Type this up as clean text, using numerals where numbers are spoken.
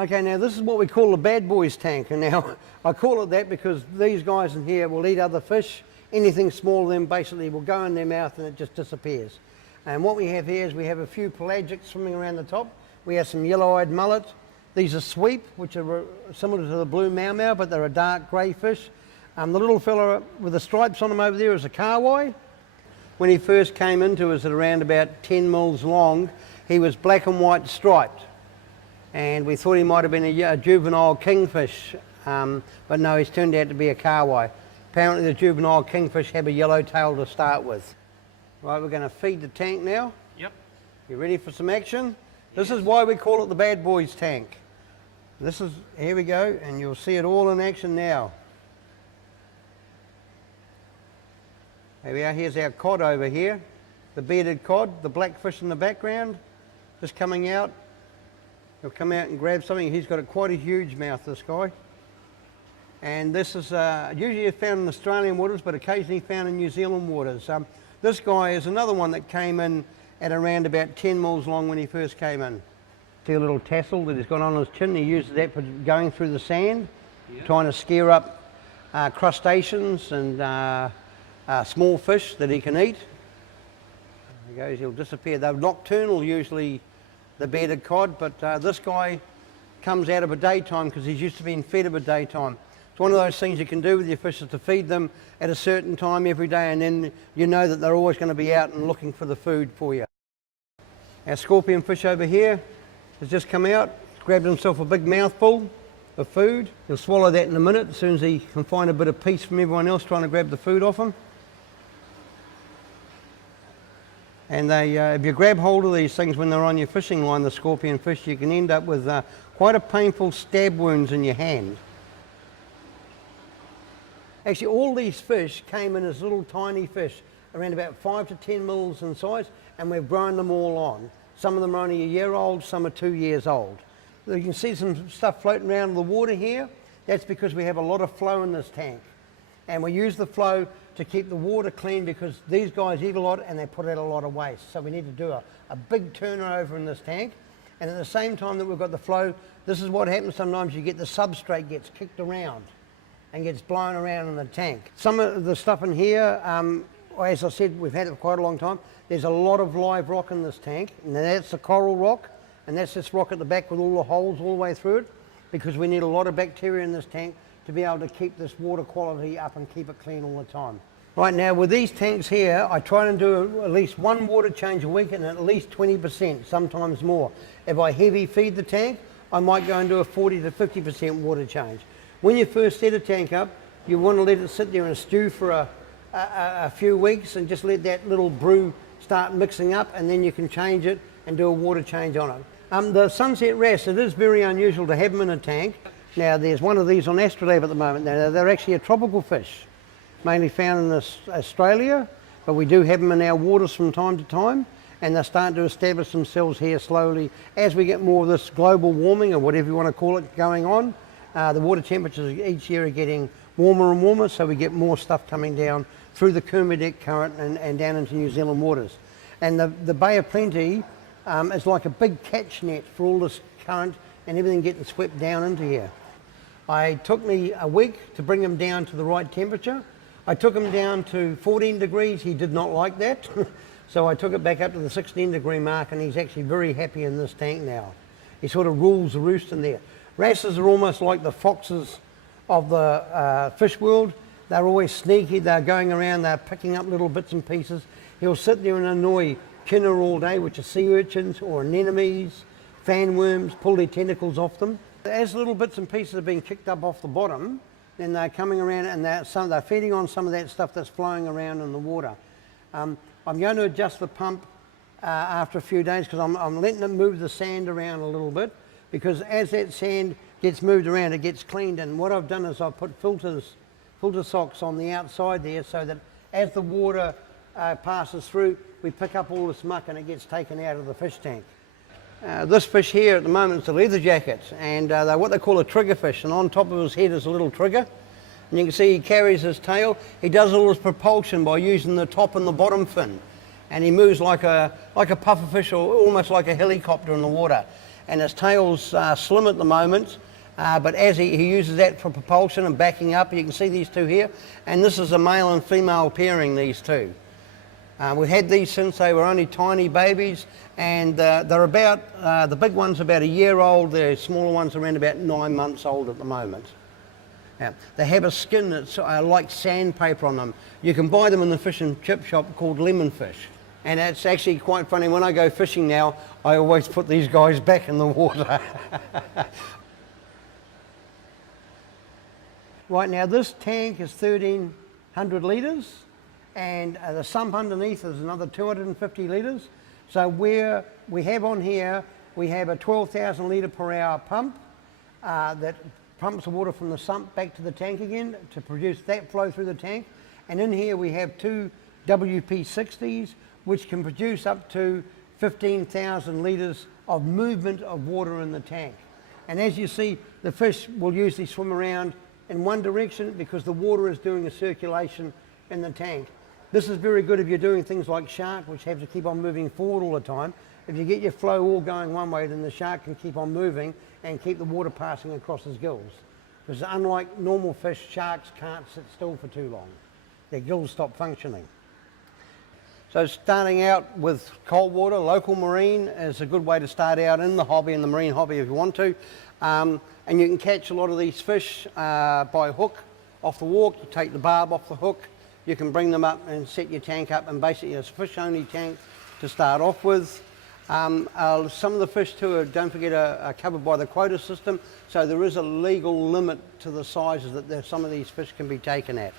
Okay, now this is what we call the bad boys tank, and now I call it that because these guys in here will eat other fish. Anything smaller than them basically will go in their mouth and it just disappears. And what we have here is we have a few pelagics swimming around the top. We have some yellow-eyed mullet. These are sweep, which are similar to the blue mau-mau, but they're a dark grey fish. The little fella with the stripes on him over there is a kahawai. When he first came into us at around about 10 mils long, he was black and white striped. And we thought he might have been a juvenile kingfish, but no, he's turned out to be a kahawai. Apparently the juvenile kingfish have a yellow tail to start with. Right, we're going to feed the tank now. Yep. You ready for some action? This is why we call it the bad boys tank. This is, here we go, and you'll see it all in action now. There we are, here's our cod over here. The bearded cod, the black fish in the background, just coming out. He'll come out and grab something. He's got quite a huge mouth, this guy. And this is usually found in Australian waters, but occasionally found in New Zealand waters. This guy is another one that came in at around about 10 mils long when he first came in. See a little tassel that he's got on his chin. He uses that for going through the sand, trying to scare up crustaceans and small fish that he can eat. There he goes, he'll disappear. They're nocturnal usually, the bearded cod, but this guy comes out of a daytime because he's used to being fed of a daytime. It's one of those things you can do with your fish is to feed them at a certain time every day, and then you know that they're always going to be out and looking for the food for you. Our scorpion fish over here has just come out, grabbed himself a big mouthful of food. He'll swallow that in a minute as soon as he can find a bit of peace from everyone else trying to grab the food off him. And they, if you grab hold of these things when they're on your fishing line, the scorpion fish, you can end up with quite a painful stab wounds in your hand. Actually, all these fish came in as little tiny fish, around about 5 to 10 mils in size, and we've grown them all on. Some of them are only a year old, some are 2 years old. You can see some stuff floating around in the water here. That's because we have a lot of flow in this tank. And we use the flow to keep the water clean because these guys eat a lot and they put out a lot of waste. So we need to do a big turnover in this tank. And at the same time that we've got the flow, this is what happens sometimes. You get the substrate gets kicked around and gets blown around in the tank. Some of the stuff in here, as I said, we've had it for quite a long time. There's a lot of live rock in this tank, and that's the coral rock, and that's this rock at the back with all the holes all the way through it, because we need a lot of bacteria in this tank to be able to keep this water quality up and keep it clean all the time. Right now, with these tanks here, I try and do at least one water change a week and at least 20%, sometimes more. If I heavy feed the tank, I might go and do a 40 to 50% water change. When you first set a tank up, you want to let it sit there and stew for a few weeks and just let that little brew start mixing up, and then you can change it and do a water change on it. The sunset wrasse, it is very unusual to have them in a tank. Now there's one of these on Astrolabe at the moment. Now they're actually a tropical fish, mainly found in Australia, but we do have them in our waters from time to time, and they're starting to establish themselves here slowly. As we get more of this global warming, or whatever you want to call it, going on, the water temperatures each year are getting warmer and warmer, so we get more stuff coming down through the Kermadec current and down into New Zealand waters. And the Bay of Plenty is like a big catch net for all this current and everything getting swept down into here. It took me a week to bring him down to the right temperature. I took him down to 14 degrees, he did not like that. So I took it back up to the 16 degree mark, and he's actually very happy in this tank now. He sort of rules the roost in there. Wrasses are almost like the foxes of the fish world. They're always sneaky, they're going around, they're picking up little bits and pieces. He'll sit there and annoy kinna all day, which are sea urchins or anemones, fan worms, pull their tentacles off them. As little bits and pieces are being kicked up off the bottom, then they're coming around and they're feeding on some of that stuff that's flowing around in the water. I'm going to adjust the pump after a few days because I'm letting it move the sand around a little bit, because as that sand gets moved around, it gets cleaned. And what I've done is I've put filter socks on the outside there, so that as the water passes through, we pick up all this muck and it gets taken out of the fish tank. This fish here at the moment is a leather jacket, and they're what they call a trigger fish, and on top of his head is a little trigger. And you can see he carries his tail. He does all his propulsion by using the top and the bottom fin, and he moves like a puffer fish, or almost like a helicopter in the water. and his tail's slim at the moment, but as he uses that for propulsion and backing up, you can see these two here, and this is a male and female pairing, these two. We've had these since they were only tiny babies, and they're about, the big one's about a year old, the smaller one's around about 9 months old at the moment. Now, they have a skin that's like sandpaper on them. You can buy them in the fish and chip shop called lemon fish. And it's actually quite funny, when I go fishing now, I always put these guys back in the water. Right now, this tank is 1,300 litres, and the sump underneath is another 250 litres. So where we have on here, we have a 12,000 litre per hour pump that pumps the water from the sump back to the tank again to produce that flow through the tank. And in here we have two WP60s, which can produce up to 15,000 litres of movement of water in the tank. And as you see, the fish will usually swim around in one direction because the water is doing a circulation in the tank. This is very good if you're doing things like shark, which have to keep on moving forward all the time. If you get your flow all going one way, then the shark can keep on moving and keep the water passing across his gills. Because unlike normal fish, sharks can't sit still for too long. Their gills stop functioning. So starting out with cold water, local marine is a good way to start out in the hobby, in the marine hobby if you want to. And you can catch a lot of these fish by hook off the walk. You take the barb off the hook, you can bring them up and set your tank up, and basically it's a fish only tank to start off with. Some of the fish too, don't forget, are covered by the quota system, so there is a legal limit to the sizes that some of these fish can be taken at.